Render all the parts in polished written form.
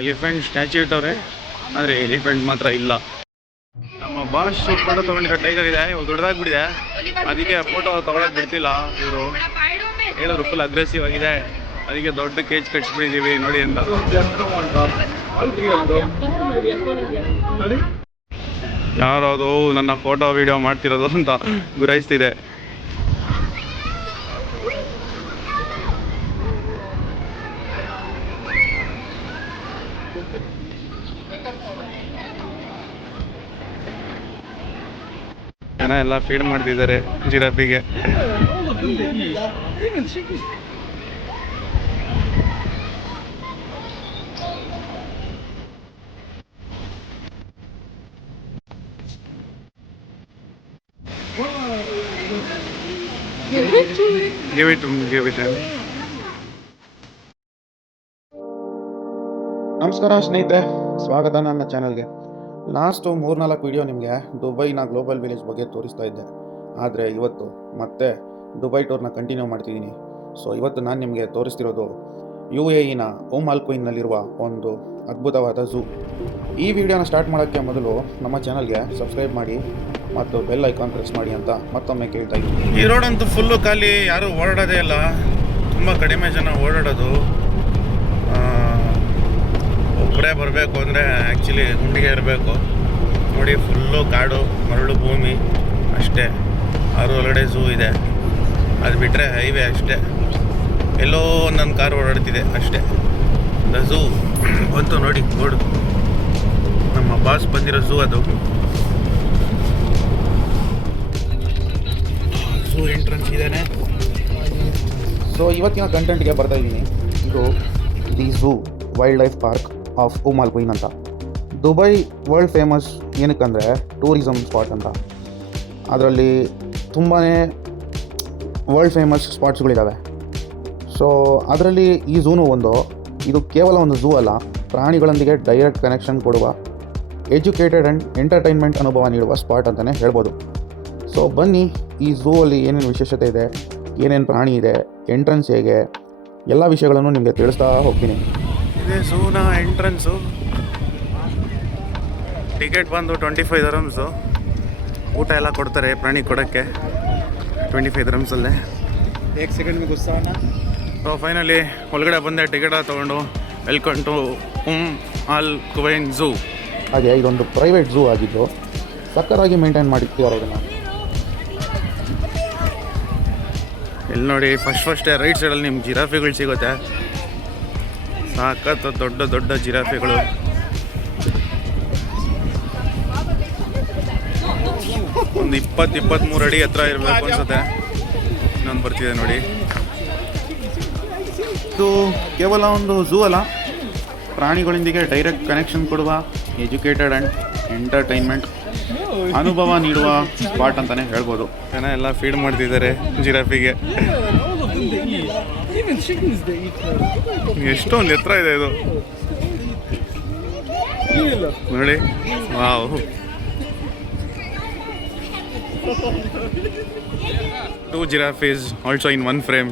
Elephant statue ಇಟ್ಟವ್ರೆ, ಆದರೆ elephant ಮಾತ್ರ ಇಲ್ಲ. ನಮ್ಮ ಬಾಸ್ ಫೋಟೋ ತೊಗೊಂಡಿರೋ ಟೈಗರ್ ಇದೆ, ಇವಾಗ ದೊಡ್ಡದಾಗ್ಬಿಟ್ಟಿದೆ, ಅದಕ್ಕೆ ಫೋಟೋ ತೊಗೊಳಕ್ ಬಿಡ್ತಿಲ್ಲ ಇವರು. ಹೇಳೋರು ಫುಲ್ ಅಗ್ರೆಸಿವ್ ಆಗಿದೆ, ಅದಕ್ಕೆ ದೊಡ್ಡ ಕೇಜ್ ಕಟ್ಸ್ಬಿಟ್ಟಿದ್ದೀವಿ ನೋಡಿ ಅಂತ. ಯಾರದು ನನ್ನ ಫೋಟೋ ವಿಡಿಯೋ ಮಾಡ್ತಿರೋದು ಅಂತ ಗುರಾಯಿಸ್ತಿದೆ. ಜನ ಎಲ್ಲ ಫೀಡ್ ಮಾಡ್ತಿದ್ದಾರೆ ಜಿರಾಫಿಗೆ. Give it to him. ನಮಸ್ಕಾರ ಸ್ನೇಹಿತರೆ, ಸ್ವಾಗತ ನನ್ನ ಚಾನಲ್ಗೆ. ಲಾಸ್ಟು 3-4 ವಿಡಿಯೋ ನಿಮಗೆ ದುಬೈನ ಗ್ಲೋಬಲ್ ವಿಲೇಜ್ ಬಗ್ಗೆ ತೋರಿಸ್ತಾ ಇದ್ದೆ. ಆದರೆ ಇವತ್ತು ಮತ್ತೆ ದುಬೈ ಟೂರ್ನ ಕಂಟಿನ್ಯೂ ಮಾಡ್ತಿದ್ದೀನಿ. ಸೊ ಇವತ್ತು ನಾನು ನಿಮಗೆ ತೋರಿಸ್ತಿರೋದು UAEನ ಅಲ್ ಕ್ವೈನ್ನಲ್ಲಿರುವ ಒಂದು ಅದ್ಭುತವಾದ ಝೂ. ಈ ವಿಡಿಯೋನ ಸ್ಟಾರ್ಟ್ ಮಾಡೋಕ್ಕೆ ಮೊದಲು ನಮ್ಮ ಚಾನಲ್ಗೆ ಸಬ್ಸ್ಕ್ರೈಬ್ ಮಾಡಿ ಮತ್ತು ಬೆಲ್ ಐಕಾನ್ ಪ್ರೆಸ್ ಮಾಡಿ ಅಂತ ಮತ್ತೊಮ್ಮೆ ಕೇಳ್ತಾ ಇದ್ದೀನಿ. ಈ ರೋಡ್ ಅಂತೂ ಫುಲ್ಲು ಖಾಲಿ, ಯಾರೂ ಓಡಾಡೋದೇ ಇಲ್ಲ, ತುಂಬ ಕಡಿಮೆ ಜನ ಓಡಾಡೋದು. ಒಬ್ಬರೇ ಬರಬೇಕು ಅಂದರೆ ಆ್ಯಕ್ಚುಲಿ ಗುಂಡಿಗೆ ಇರಬೇಕು ನೋಡಿ. ಫುಲ್ಲು ಕಾಡು, ಮರಳು ಭೂಮಿ ಅಷ್ಟೇ. ಆರು ಒಳಗಡೆ ಝೂ ಇದೆ, ಅದು ಬಿಟ್ಟರೆ ಹೈವೇ ಅಷ್ಟೇ. ಎಲ್ಲೋ ಒಂದೊಂದು ಕಾರು ಓಡಾಡ್ತಿದೆ ಅಷ್ಟೇ. ದ ಝೂ ಬಂತು ನೋಡಿ ಬೋರ್ಡು, ನಮ್ಮ ಬಾಸ್ ಬಂದಿರೋ ಝೂ ಅದು. ಝೂ ಎಂಟ್ರೆನ್ಸ್ ಇದೇನೆ. ಸೊ ಇವತ್ತಿನ ಕಂಟೆಂಟ್ಗೆ ಬರ್ತಾ ಇದ್ದೀನಿ. ಇದು the zoo wildlife park of Al Quwain ಅಂತ. ದುಬೈ ವರ್ಲ್ಡ್ ಫೇಮಸ್ ಏನಕ್ಕಂದರೆ ಟೂರಿಸಮ್ ಸ್ಪಾಟ್ ಅಂತ. ಅದರಲ್ಲಿ ತುಂಬಾ ವರ್ಲ್ಡ್ ಫೇಮಸ್ ಸ್ಪಾಟ್ಸ್ಗಳಿದ್ದಾವೆ. ಸೊ ಅದರಲ್ಲಿ ಈ ಝೂನು ಒಂದು. ಇದು ಕೇವಲ ಒಂದು ಝೂ ಅಲ್ಲ, ಪ್ರಾಣಿಗಳೊಂದಿಗೆ ಡೈರೆಕ್ಟ್ ಕನೆಕ್ಷನ್ ಕೊಡುವ, ಎಜುಕೇಟೆಡ್ ಆ್ಯಂಡ್ ಎಂಟರ್ಟೈನ್ಮೆಂಟ್ ಅನುಭವ ನೀಡುವ ಸ್ಪಾಟ್ ಅಂತಲೇ ಹೇಳ್ಬೋದು. ಸೊ ಬನ್ನಿ, ಈ ಝೂ ಅಲ್ಲಿ ಏನೇನು ವಿಶೇಷತೆ ಇದೆ, ಏನೇನು ಪ್ರಾಣಿ ಇದೆ, ಎಂಟ್ರೆನ್ಸ್ ಹೇಗೆ, ಎಲ್ಲ ವಿಷಯಗಳನ್ನು ನಿಮಗೆ ತಿಳಿಸ್ತಾ ಹೋಗ್ತೀನಿ. ಇದೇ ಝೂನ ಎಂಟ್ರೆನ್ಸು. ಟಿಕೆಟ್ ಬಂದು 25 ದಿರಮ್ಸು. ಊಟ ಎಲ್ಲ ಕೊಡ್ತಾರೆ ಪ್ರಾಣಿ ಕೊಡೋಕ್ಕೆ 25 ದಿರಮ್ಸಲ್ಲೇ. 1 ಸೆಕೆಂಡ್ ಗುಸ್ಸಾನ. ಸೊ ಫೈನಲಿ ಒಳಗಡೆ ಬಂದೆ, ಟಿಕೆಟ್ ತೊಗೊಂಡು ವೆಲ್ಕಮ್ ಟು ಅಲ್ ಕ್ವೈನ್ ಝೂ. ಹಾಗೆ ಇದೊಂದು ಪ್ರೈವೇಟ್ ಝೂ ಆಗಿದ್ದು ಸಕ್ಕತ್ತಾಗಿ ಮೇಂಟೈನ್ ಮಾಡಿರ್ತೀವಿ ಅದನ್ನು. ಇಲ್ಲಿ ನೋಡಿ, ಫಸ್ಟೇ ರೈಟ್ ಸೈಡಲ್ಲಿ ನಿಮ್ಗೆ ಜಿರಾಫಿಗಳು ಸಿಗುತ್ತೆ. ಸಾಕತ್ತು ದೊಡ್ಡ ದೊಡ್ಡ ಜಿರಾಫಿಗಳು. ಒಂದು 20-23 ಅಡಿ ಹತ್ರ ಇರಬೇಕು ಅನ್ಸುತ್ತೆ. ಇನ್ನೊಂದು ಬರ್ತಿದೆ ನೋಡಿ. ಇದು ಕೇವಲ ಒಂದು ಝೂ ಅಲ್ಲ, ಪ್ರಾಣಿಗಳೊಂದಿಗೆ ಡೈರೆಕ್ಟ್ ಕನೆಕ್ಷನ್ ಕೊಡುವ, ಎಜುಕೇಟೆಡ್ ಆ್ಯಂಡ್ ಎಂಟರ್ಟೈನ್ಮೆಂಟ್ ಅನುಭವ ನೀಡುವ ಸ್ಪಾಟ್ ಅಂತಲೇ ಹೇಳ್ಬೋದು. ಜನ ಎಲ್ಲ ಫೀಡ್ ಮಾಡ್ತಿದ್ದಾರೆ ಜಿರಾಫಿಗೆ. ಎಷ್ಟೊಂದು ಎತ್ತರ ಇದೆ ಇದು ನೋಡಿ. Wow, 2 giraffes also in 1 frame.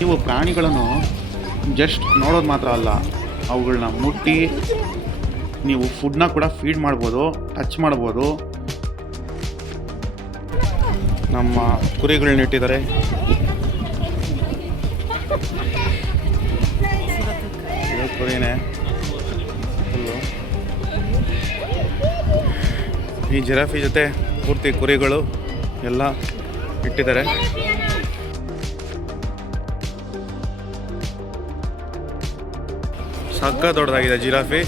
ನೀವು ಪ್ರಾಣಿಗಳನ್ನು ಜಸ್ಟ್ ನೋಡೋದು ಮಾತ್ರ ಅಲ್ಲ, ಅವುಗಳನ್ನ ಮುಟ್ಟಿ ನೀವು ಫುಡ್ನ ಕೂಡ ಫೀಡ್ ಮಾಡ್ಬೋದು, ಟಚ್ ಮಾಡ್ಬೋದು. ನಮ್ಮ ಕುರಿಗಳನ್ನ ಇಟ್ಟಿದ್ದಾರೆ. ಕುರಿನೇ ಫುಲ್ಲು. ಈ ಜಿರಾಫಿ ಜೊತೆ ಪೂರ್ತಿ ಕುರಿಗಳು ಎಲ್ಲ ಇಟ್ಟಿದ್ದಾರೆ. ಸಕ್ಕ ದೊಡ್ಡದಾಗಿದೆ ಜಿರಾಫಿ.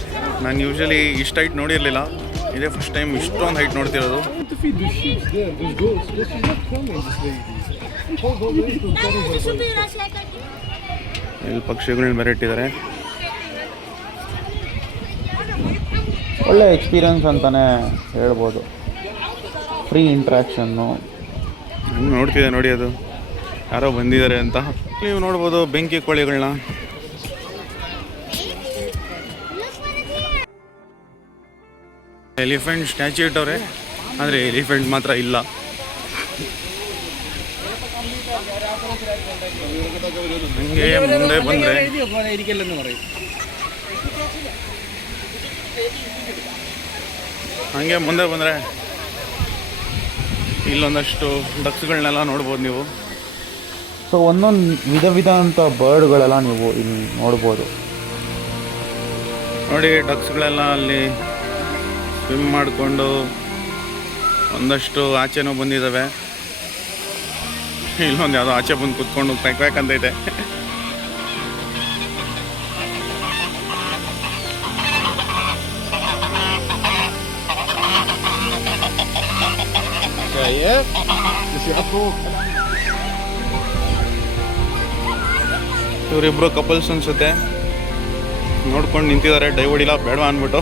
ನಾನು ಯೂಶಲಿ ಇಷ್ಟು ಹೈಟ್ ನೋಡಿರಲಿಲ್ಲ, ಇದೇ ಫಸ್ಟ್ ಟೈಮ್ ಇಷ್ಟೊಂದು ಹೈಟ್ ನೋಡ್ತಿರೋದು. ಇಲ್ಲಿ ಪಕ್ಷಿಗಳನ್ನ ಬೇರೆ ಇಟ್ಟಿದ್ದಾರೆ. ಒಳ್ಳೆ ಎಕ್ಸ್ಪೀರಿಯನ್ಸ್ ಅಂತಲೇ ಹೇಳ್ಬೋದು. ಫ್ರೀ ಇಂಟ್ರ್ಯಾಕ್ಷನ್ನು ನೋಡ್ತಿದೆ ನೋಡಿ, ಅದು ಯಾರೋ ಬಂದಿದ್ದಾರೆ ಅಂತ. ನೀವು ನೋಡ್ಬೋದು ಬೆಂಕಿ ಕೋಳಿಗಳನ್ನ. ಎಲಿಫೆಂಟ್ ಸ್ಟ್ಯಾಚ್ಯೂ ಇಟ್ಟವ್ರೆ, ಆದರೆ ಎಲಿಫೆಂಟ್ ಮಾತ್ರ ಇಲ್ಲ. ಹಂಗೆ ಮುಂದೆ ಬಂದರೆ ಹಾಗೆ ಮುಂದೆ ಬಂದರೆ ಇಲ್ಲೊಂದಷ್ಟು ಡಕ್ಸ್ಗಳನ್ನೆಲ್ಲ ನೋಡ್ಬೋದು ನೀವು. ಸೊ ಒಂದೊಂದು ವಿಧ ಅಂತ ಬರ್ಡ್ಗಳೆಲ್ಲ ನೀವು ಇಲ್ಲಿ ನೋಡ್ಬೋದು. ನೋಡಿ ಡಕ್ಸ್ಗಳೆಲ್ಲ ಅಲ್ಲಿ ಸ್ವಿಮ್ ಮಾಡಿಕೊಂಡು ಒಂದಷ್ಟು ಆಚೆನೂ ಬಂದಿದ್ದಾವೆ. ಇಲ್ಲೊಂದು ಯಾವುದೋ ಆಚೆ ಬಂದು ಕುತ್ಕೊಂಡು ಕ್ವ್ಯಾಕ್ ಅಂತ ಇದೆ. ಇವರಿಬ್ರು ಕಪಲ್ಸ್ ಅನ್ಸುತ್ತೆ, ನೋಡ್ಕೊಂಡು ನಿಂತಿದ್ದಾರೆ ಡೈ ಹೊಡಿಲ್ಲ ಬೇಡವಾ ಅಂದ್ಬಿಟ್ಟು.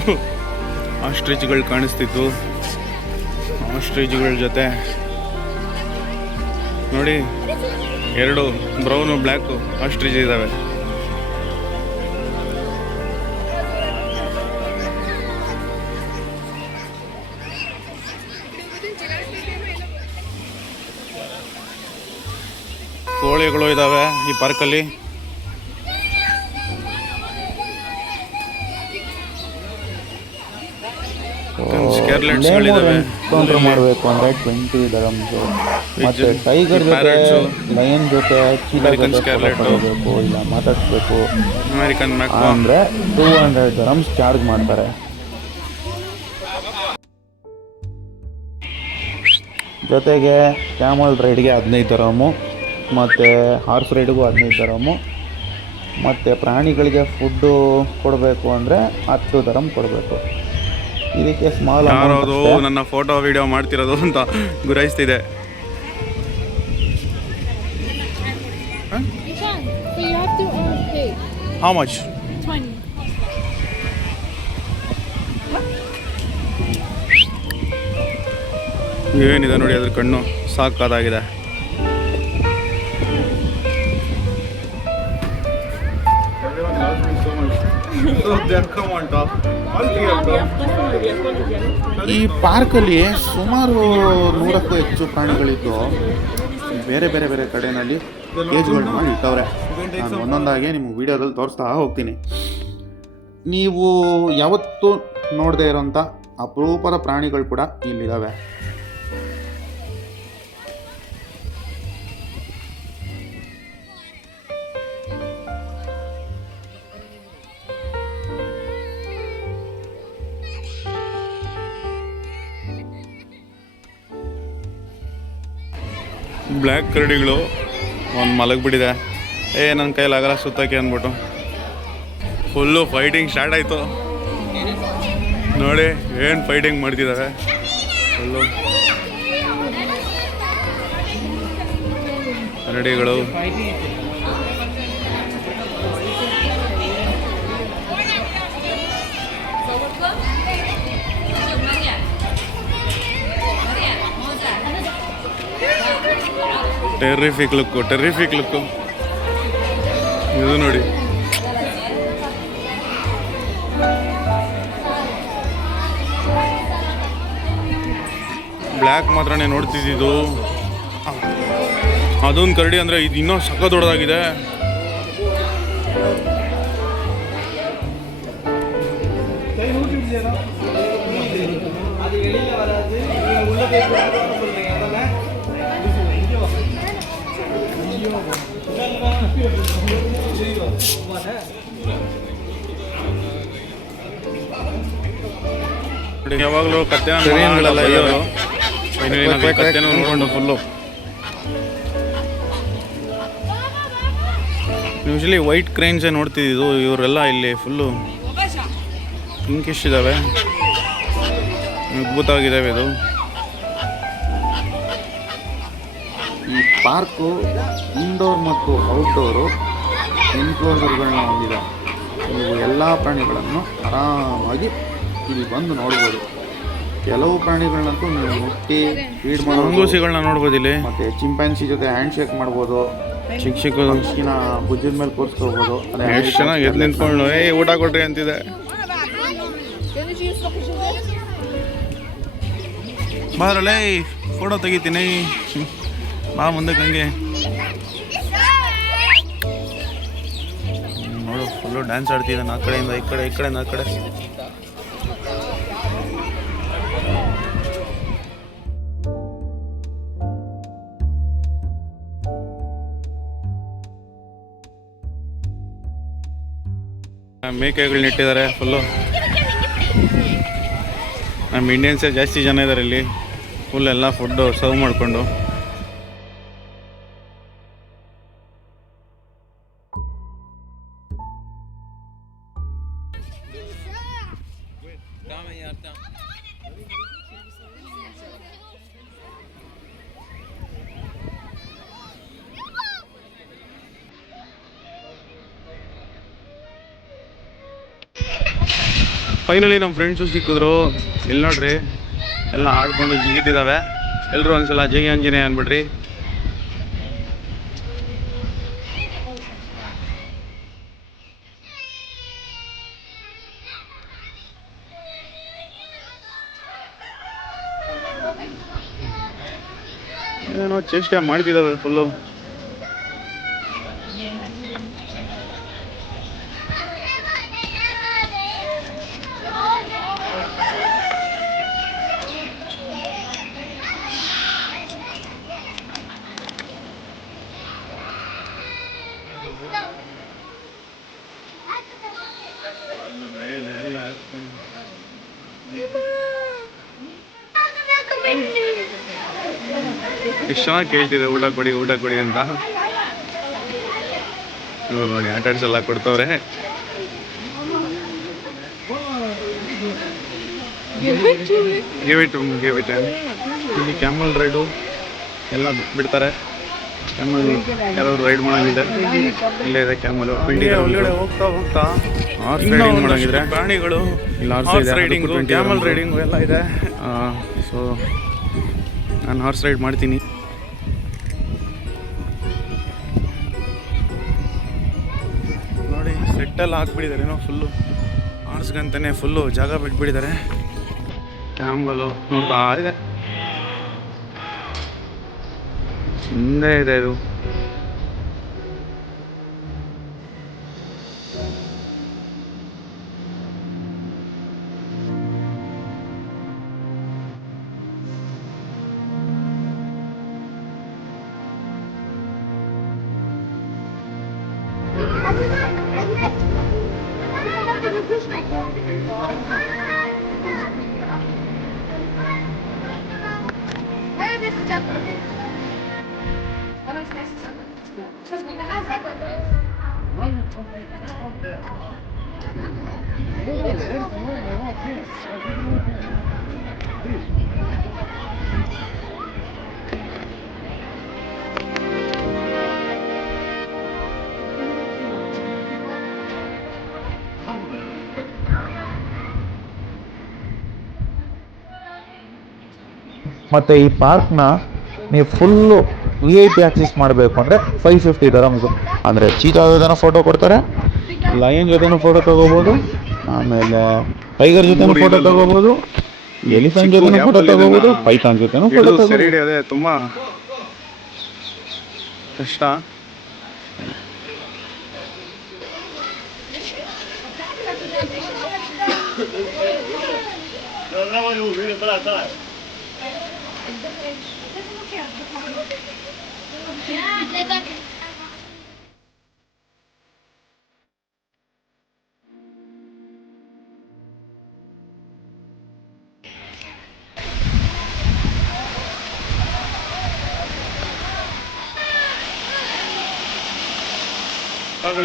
ಆಸ್ಟ್ರಿಚ್ಗಳು ಕಾಣಿಸ್ತಿತ್ತು, ಆಸ್ಟ್ರಿಚ್ಗಳ ಜೊತೆ ನೋಡಿ 2 ಬ್ರೌನು ಬ್ಲ್ಯಾಕು ಆಸ್ಟ್ರಿಚ್ ಇದ್ದಾವೆ. ಕೋಳಿಗಳು ಇದ್ದಾವೆ ಈ ಪಾರ್ಕಲ್ಲಿ. ಎನ್ಕೌಂಟರ್ ಮಾಡಬೇಕು ಅಂದರೆ 20 dirhams. ಮತ್ತೆ ಟೈಗರ್ ಜೊತೆ, ಲಯನ್ ಜೊತೆ, ಚೀತಾ ಜೊತೆ ಮಾಡಬೇಕು, ಇಲ್ಲ ಮಾತಾಡಿಸ್ಬೇಕು ಅಮೆರಿಕನ್ ಅಂದರೆ 200 dirhams ಚಾರ್ಜ್ ಮಾಡ್ತಾರೆ. ಜೊತೆಗೆ ಕ್ಯಾಮಲ್ ರೈಡ್ಗೆ 15 dirham, ಮತ್ತು ಹಾರ್ಸ್ ರೈಡ್ಗೂ 15 dirham, ಮತ್ತು ಪ್ರಾಣಿಗಳಿಗೆ ಫುಡ್ಡು ಕೊಡಬೇಕು ಅಂದರೆ 10 dirham ಕೊಡಬೇಕು. ಇದಕ್ಕೆ ಸ್ಮಾಲ್ ಯಾರದು ನನ್ನ ಫೋಟೋ ವಿಡಿಯೋ ಮಾಡ್ತಿರೋದು ಅಂತ ಗುರಾಯಿಸ್ತಿದೆ. How much? 20. ಏನಿದೆ ನೋಡಿ ಅದ್ರ ಕಣ್ಣು ಸಾಕಾದಾಗಿದೆ. ಈ ಪಾರ್ಕಲ್ಲಿ ಸುಮಾರು 100ಕ್ಕೂ ಹೆಚ್ಚು ಪ್ರಾಣಿಗಳಿದ್ದು ಬೇರೆ ಬೇರೆ ಬೇರೆ ಕಡೆಯಲ್ಲಿ ಕೇಜ್ಗಳು ಮಾಡಿ ಇಟ್ಟವ್ರೆ. ನಾನು ಒಂದೊಂದಾಗಿ ನಿಮಗೆ ವಿಡಿಯೋದಲ್ಲಿ ತೋರಿಸ್ತಾ ಹೋಗ್ತೀನಿ. ನೀವು ಯಾವತ್ತೂ ನೋಡದೇ ಇರೋಂಥ ಅಪರೂಪದ ಪ್ರಾಣಿಗಳು ಕೂಡ ಇಲ್ಲಿದ್ದಾವೆ. ಬ್ಲ್ಯಾಕ್ ಕರಡಿಗಳು ಒಂದು ಮಲಗಿಬಿಟ್ಟಿದೆ. ನನ್ನ ಕೈಲಾಗಲ್ಲ ಸುತ್ತಕ್ಕೆ ಅಂದ್ಬಿಟ್ಟು ಫುಲ್ಲು ಫೈಟಿಂಗ್ ಸ್ಟಾರ್ಟ್ ಆಯಿತು. ನೋಡಿ ಏನು ಫೈಟಿಂಗ್ ಮಾಡ್ತಿದ್ದಾರೆ ಫುಲ್ಲು ಕರಡಿಗಳು. ಟೆರ್ರಿಫಿಕ್ ಲುಕ್ಕು ಇದು ನೋಡಿ. ಬ್ಲ್ಯಾಕ್ ಮಾತ್ರನೇ ನೋಡ್ತಿದ್ದು. ಅದೊಂದು ಕರಡಿ ಅಂದರೆ ಇದು ಇನ್ನೂ ಸಕ್ಕ ದೊಡ್ಡದಾಗಿದೆ. ಯಾವಾಗಲೂ ಕತ್ತೆ ಕತ್ತೆನೂ ನೋಡೋಣ ಫುಲ್ಲು. ಯೂಶಲಿ ವೈಟ್ ಕ್ರೈನ್ಸೇ ನೋಡ್ತಿದ್ದು, ಇವರೆಲ್ಲ ಇಲ್ಲಿ ಫುಲ್ಲು ಪಿಂಕಿಶ್ ಇದ್ದಾವೆ, ಅದ್ಭುತವಾಗಿದ್ದಾವೆ. ಇದು ಈ ಪಾರ್ಕು ಇಂಡೋರ್ ಮತ್ತು ಔಟ್ಡೋರು ಎನ್ಕ್ಲೋಸರ್ಗಳನ್ನ ಹೊಂದಿದೆ. ನೀವು ಎಲ್ಲ ಪ್ರಾಣಿಗಳನ್ನು ಆರಾಮಾಗಿ ಇಲ್ಲಿ ಬಂದು ನೋಡ್ಬೋದು. ಕೆಲವು ಪ್ರಾಣಿಗಳನ್ನಂತೂ ನೀವು ಮುಟ್ಟಿ ಫೀಡ್ ಮಾಡೋ ಮಂಗೂಸಿಗಳನ್ನ ನೋಡ್ಬೋದು ಇಲ್ಲಿ. ಮತ್ತು ಚಿಂಪ್ಯಾನ್ಸಿ ಜೊತೆ ಹ್ಯಾಂಡ್ ಶೇಕ್ ಮಾಡ್ಬೋದು. ಚಿಕ್ಕ ಪಕ್ಷಿನ ಭುಜದ ಮೇಲೆ ಕೂರಿಸ್ಕೋಬೋದು. ಎಷ್ಟು ಚೆನ್ನಾಗಿ ಎದ್ದು ನಿಂತ್ಕೊಂಡು ಊಟ ಕೊಡ್ರಿ ಅಂತಿದೆ. ಬಾರಲ್ಲ ಫೋಟೋ ತೆಗಿತೀನಿ, ಬಾ ಮುಂದಕ್ಕೆ ಹಂಗೆ ನೋಡು. ಫುಲ್ಲು ಡ್ಯಾನ್ಸ್ ಆಡ್ತಿದ್ದಾನೆ, ಆ ಕಡೆಯಿಂದ ಈ ಕಡೆ, ಈ ಕಡೆಯಿಂದ ಆ ಕಡೆ. ಮೇಕೆಗಳನ್ನ ಇಟ್ಟಿದ್ದಾರೆ ಫುಲ್ಲು. ನಮ್ಮ ಇಂಡಿಯನ್ಸೇ ಜಾಸ್ತಿ ಜನ ಇದ್ದಾರೆ ಇಲ್ಲಿ. ಫುಲ್ ಎಲ್ಲ ಫುಡ್ಡು ಸರ್ವ್ ಮಾಡಿಕೊಂಡು. ಫೈನಲಿ ನಮ್ಮ ಫ್ರೆಂಡ್ಸು ಸಿಕ್ಕಿದ್ರು. ಇಲ್ಲಿ ನೋಡ್ರಿ ಎಲ್ಲ ಆಡ್ಕೊಂಡು ಜಿಗಿತಿದ್ದಾವೆ. ಎಲ್ಲರೂ ಒಂದ್ಸಲ ಜೈ ಆಂಜನೇಯ ಅಂದ್ಬಿಡ್ರಿ. ಏನೋ ಚೇಷ್ಟೆ ಮಾಡ್ತಿದ್ದಾವೆ ಫುಲ್ಲು. ಎಷ್ಟು ಚೆನ್ನಾಗಿ ಕೇಳ್ತಿದೆ ಊಟ ಕೊಡಿ ಅಂತ. ನೋಡಿ ಆಟಾಡ್ಸ್ ಎಲ್ಲ ಕೊಡ್ತವ್ರೆ. ಗಿವ್ ಇಟ್ ಇಲ್ಲಿ ಕ್ಯಾಮಲ್ ರೈಡು ಎಲ್ಲ ಬಿಡ್ತಾರೆ. ಕ್ಯಾಮಲ್ ಕೆಲವರು ರೈಡ್ ಮಾಡೋಂಗಿದೆ. ಇಲ್ಲೇ ಇದೆ ಕ್ಯಾಮಲ್. ಒಳಗಡೆ ಹೋಗ್ತಾ ಹಾರ್ಸ್ ರೈಡಿಂಗ್ ಮಾಡೋಂಗಿದ್ರೆ ಪ್ರಾಣಿಗಳು ಇಲ್ಲ. ಹಾರ್ಸ್ ರೈಡಿಂಗು, ಕ್ಯಾಮಲ್ ರೈಡಿಂಗು ಎಲ್ಲ ಇದೆ. ಸೊ ನಾನು ಹಾರ್ಸ್ ರೈಡ್ ಮಾಡ್ತೀನಿ. ನೋಡಿ ಸೆಟ್ಟೆಲ್ಲ ಹಾಕ್ಬಿಟ್ಟಿದ್ದಾರೆ ಏನೋ ಫುಲ್ಲು. ಹಾರ್ಸ್ಗಂತಾನೆ ಫುಲ್ಲು ಜಾಗ ಬಿಟ್ಬಿಟ್ಟಿದ್ದಾರೆ. ಕ್ಯಾಮಲು ನೋಡ್ತಾ ಇದೆ, ಹಿಂದೆ ಇದೆ ಇದು. ಮತ್ತು ಈ ಪಾರ್ಕ್ನ ನೀವು ಫುಲ್ಲು VIP ಆಕ್ಸೆಸ್ ಮಾಡಬೇಕು ಅಂದರೆ 550 ದರಮ್ಸು. ಅಂದರೆ ಚೀತಾ ಜೊತೆನೂ ಫೋಟೋ ಕೊಡ್ತಾರೆ, ಲಯನ್ ಜೊತೆನೂ ಫೋಟೋ ತೊಗೋಬೋದು, ಆಮೇಲೆ ಟೈಗರ್ ಜೊತೆನೂ ಫೋಟೋ ತೊಗೋಬೋದು, ಎಲಿಫೆಂಟ್ ಜೊತೆನೂ ಫೋಟೋ ತೊಗೋಬೋದು, ಪೈಥಾನ್ ಜೊತೆನೂ ಫೋಟೋ ತೊಗೋಬೋದು. ಅದೇ ತುಂಬ ಕಷ್ಟ.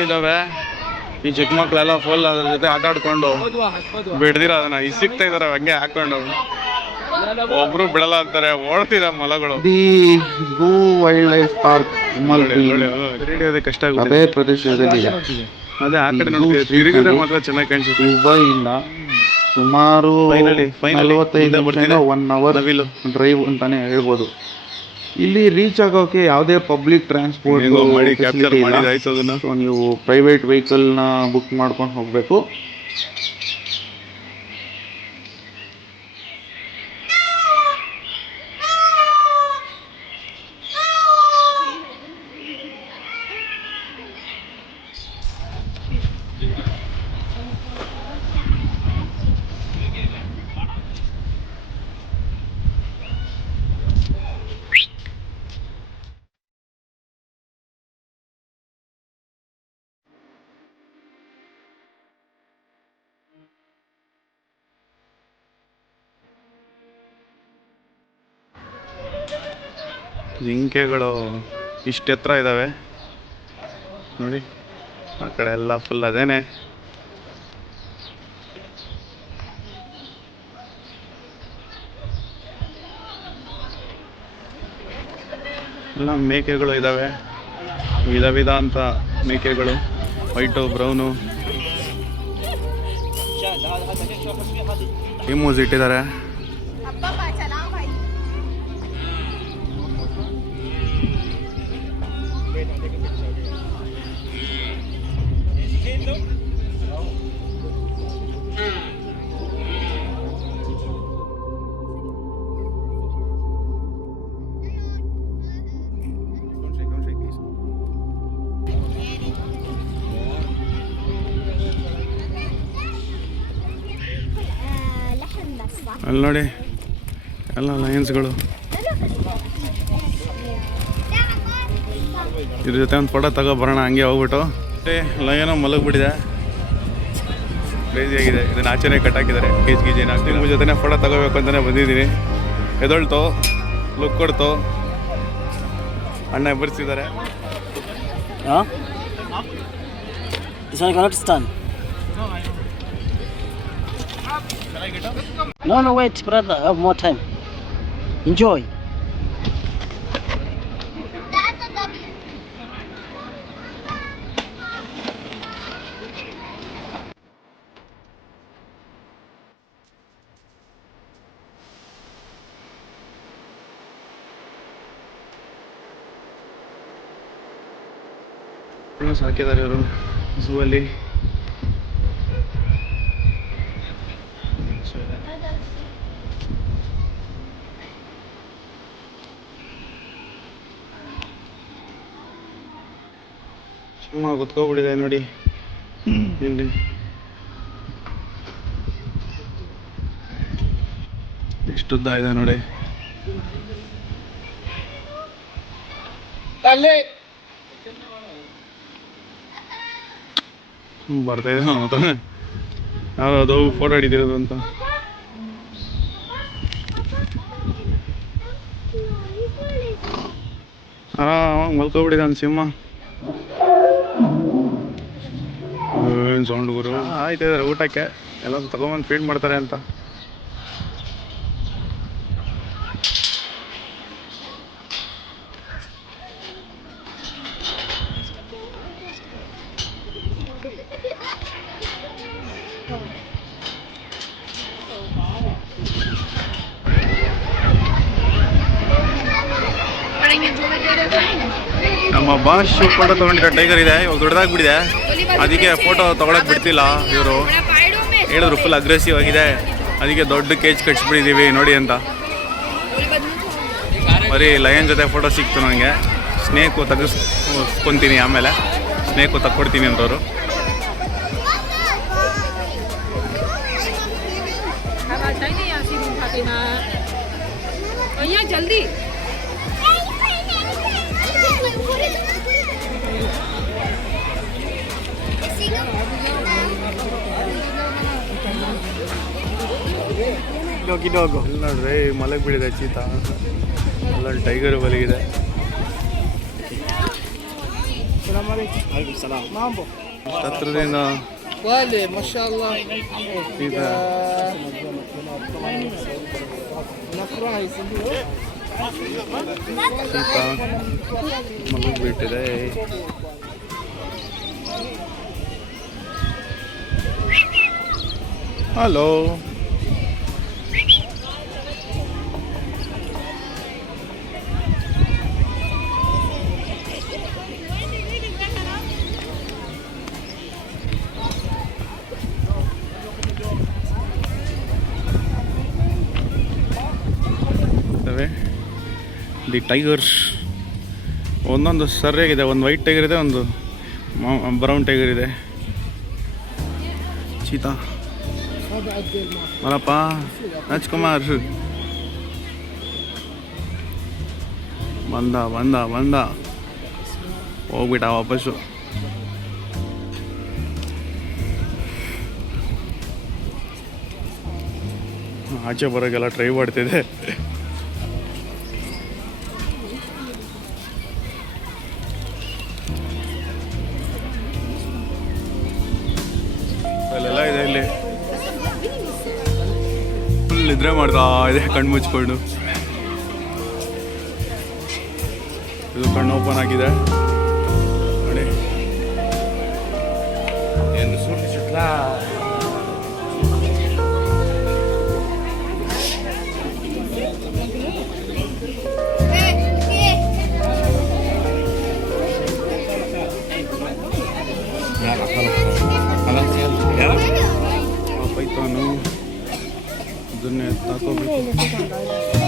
ಇದಾವೆ. ಈ ಚಿಕ್ಕ ಮಕ್ಳೆಲ್ಲ ಫುಲ್ ಅದ್ರ ಜೊತೆ ಆಟ ಆಡ್ಕೊಂಡು ಬಿಡ್ದಿರ ಅದನ್ನ ಸಿಗ್ತಾ ಇದಾರೆ ಹಂಗೆ ಹಾಕೊಂಡು. ಒಬ್ರು ಬಿಡಲ್ಲ ಅಂತಾರೆ, ಓಡ್ತಿದ ಮೊಲಗಳು. The zoo wildlife park ಕಷ್ಟ ಆಗುತ್ತೆ. ಅದೇ ಪ್ರದೇಶದಲ್ಲಿ ಅದೇ ಆ ಕಡೆ ತಿರುಗಿದ್ರೆ ಮಾತ್ರ ಚೆನ್ನಾಗಿ ಕಾಣಿಸುತ್ತೆ. ದುಬೈಯಿಂದ ಸುಮಾರು 45 1 ಅವರ್ ಡ್ರೈವ್ ಅಂತಾನೆ ಹೇಳ್ಬೋದು. ಇಲ್ಲಿ ರೀಚ್ ಆಗೋಕೆ ಯಾವುದೇ ಪಬ್ಲಿಕ್ ಟ್ರಾನ್ಸ್ಪೋರ್ಟ್ ಫೆಸಿಲಿಟಿ ಇಲ್ಲ. ಸೊ ನೀವು ಪ್ರೈವೇಟ್ ವೆಹಿಕಲ್ನ ಬುಕ್ ಮಾಡ್ಕೊಂಡು ಹೋಗಬೇಕು. ಜಿಂಕೆಗಳು ಇಷ್ಟು ಎತ್ತರ ಇದ್ದಾವೆ ನೋಡಿ, ಆ ಕಡೆ ಎಲ್ಲ ಫುಲ್ ಅದೇನೆ. ಎಲ್ಲ ಮೇಕೆಗಳು ಇದ್ದಾವೆ, ವಿಧ ವಿಧ ಅಂತ ಮೇಕೆಗಳು, ವೈಟು ಬ್ರೌನು. ಇಮೋಜ್ ಇಟ್ಟಿದ್ದಾರೆ. ಅಲ್ಲಿ ನೋಡಿ ಎಲ್ಲ ಲಯನ್ಸ್ಗಳು. ಇದ್ರ ಜೊತೆ ಒಂದು ಫೋಟೋ ತಗೊಬರೋಣ ಹಂಗೆ ಹೋಗ್ಬಿಟ್ಟು. ಲಯನೋ ಮಲಗ್ಬಿಟ್ಟಿದೆ, ಕ್ರೇಜಿ ಆಗಿದೆ. ಇದನ್ನ ಆಚೆನೇ ಕಟ್ಟಾಕಿದ್ದಾರೆ, ಗೀಜ್ ಏನಾಗ್ತಿದೆ. ನಿಮ್ಮ ಜೊತೆ ಫೋಟೋ ತಗೋಬೇಕು ಅಂತಲೇ ಬಂದಿದ್ದೀನಿ. ಎದೊಳ್ತು, ಲುಕ್ ಕೊಡ್ತು, ಅಣ್ಣ ಬರ್ಸಿದ್ದಾರೆ. No, wait, brother. I have more time. Enjoy. ಹಾಕಿದ್ದಾರೆ ಇವರು ಝೂ ಅಲ್ಲಿ. ಸುಮ್ಮ ಕುತ್ಕೊಬಿಟ್ಟಿದೆ ನೋಡಿ ಇಲ್ಲಿ. ಎಷ್ಟುದ್ದ ಇದೆ ನೋಡಿ. ಬರ್ತಾ ಇದೆ ಯಾವ್ದು ಫೋಟೋ ಹಿಡಿದಿರೋದು ಅಂತ. ಆರಾಮಾಗಿ ಮಲ್ಕೊಬಿಟ್ಟಿದೆ ಒಂದು ಸಿಂಹ. ಏನು ಸೌಂಡ್ ಗುರು. ಆಯ್ತಿದ್ದಾರೆ ಊಟಕ್ಕೆ ಎಲ್ಲ ತಗೊಂಬಂದು ಫೀಡ್ ಮಾಡ್ತಾರೆ ಅಂತ. ನಮ್ಮ ಬಾಸ್ ಫೋಟೋ ತೊಗೊಂಡಿರೋ ಟೈಗರ್ ಇದೆ, ಇವಾಗ ದೊಡ್ಡದಾಗ್ಬಿಟ್ಟಿದೆ. ಅದಕ್ಕೆ ಫೋಟೋ ತೊಗೊಳಕ್ ಬಿಡ್ತಿಲ್ಲ ಇವರು. ಹೇಳಿದ್ರು ಫುಲ್ ಅಗ್ರೆಸಿವ್ ಆಗಿದೆ, ಅದಕ್ಕೆ ದೊಡ್ಡ ಕೇಜ್ ಕಟ್ಸ್ಬಿಟ್ಟಿದ್ದೀವಿ ನೋಡಿ ಅಂತ. ಬರೀ ಲಯನ್ ಜೊತೆ ಫೋಟೋ ಸಿಕ್ತು ನನಗೆ. ಸ್ನೇಕು ತೆಗೆಸ್ಕೊತೀನಿ, ಆಮೇಲೆ ಸ್ನೇಕು ತಕ್ಕೊಡ್ತೀನಿ ಅಂತವರು. ಜಲ್ದಿ ನೋಡ್ರಿ ಮಲಗ್ ಬಿಡಿದೆ ಚೀತಾ. ಅಲ್ಲೊಂದು ಟೈಗರ್ ಬಲಿಗಿದೆ. ಹತ್ರದಿಂದ ಚೀತಾ ಮಲಗ್ ಬಿಟ್ಟಿದೆ. ಹಲೋ, ದಿ ಟೈಗರ್ಸ್ ಒಂದೊಂದು ಸರಿಯಾಗಿದೆ. ಒಂದು ವೈಟ್ ಟೈಗರ್ ಇದೆ, ಒಂದು ಬ್ರೌನ್ ಟೈಗರ್ ಇದೆ. ಚೀತಾ ಬರಪ್ಪ ರಾಜ್ಕುಮಾರ್. ಬಂದ ಬಂದ ಬಂದ ಹೋಗ್ಬಿಟ್ಟ ವಾಪಸ್ಸು. ಆಚೆ ಬರೋಕ್ಕೆಲ್ಲ ಟ್ರೈ ಮಾಡ್ತಿದೆ. ಫುಲ್ ನಿದ್ರೆ ಮಾಡ್ತಾ ಇದೆ ಕಣ್ಣು ಮುಚ್ಕೊಂಡು. ಇದು ಕಣ್ಣು ಓಪನ್ ಆಗಿದೆ ನೋಡಿ. ಏನು ಸುಟ್ಲ ಪೈಥಾನು ಇದನ್ನೇ ತಾಕೋಬೇಕು.